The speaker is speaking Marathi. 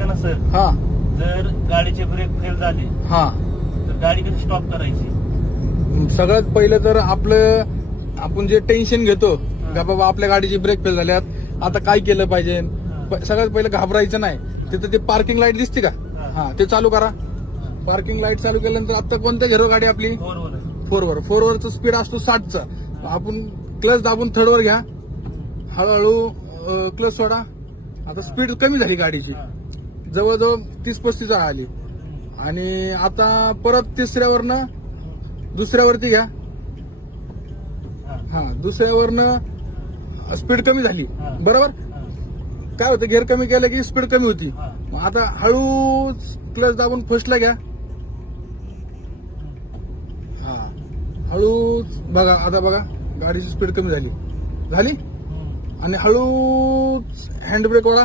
का ना सर, हा जर गाडीचे ब्रेक फेल झाले हा तर गाडी कशी स्टॉप करायची? सगळ्यात पहिलं तर आपण जे टेन्शन घेतो का बाबा आपल्या गाडीची ब्रेक फेल झाल्यात आता काय केलं पाहिजे, सगळ्यात पहिलं घाबरायचं नाही. तिथं ते पार्किंग लाईट दिसते का, हा ते चालू करा. पार्किंग लाईट चालू केल्यानंतर आता कोणत्या झेरो गाडी आपली? फोर वरचा स्पीड असतो 60चा. आपण क्लच दाबून थर्ड वर घ्या, हळूहळू क्लच सोडा. आता स्पीड कमी झाली गाडीची, जवळजवळ 30-35 आली. आणि आता परत तिसऱ्यावरनं दुसऱ्यावरती घ्या, हा दुसऱ्यावरनं स्पीड कमी झाली. बरोबर, काय होतं गिअर कमी केलं की स्पीड कमी होती. मग आता हळू क्लच दाबून फर्स्टला घ्या, हा हळू बघा. आता बघा गाडीची स्पीड कमी झाली. आणि हळू हँड ब्रेक ओढा.